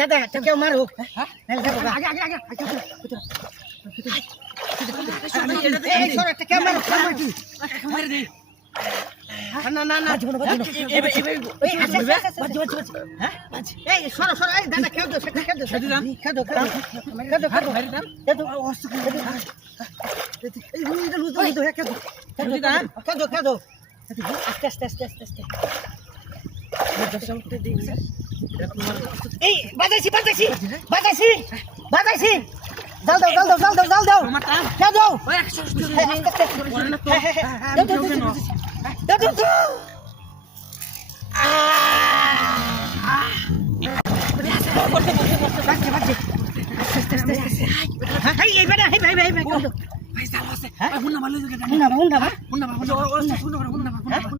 দাদা কেউ মারুক না না না আস্তে আস্তে আস্তে আস্তে আস্তে এই বাজাইছি বাজাইছি বাজাইছি বাজাইছি জাল দাও জাল দাও জাল দাও জাল দাও জাল দাও ভাই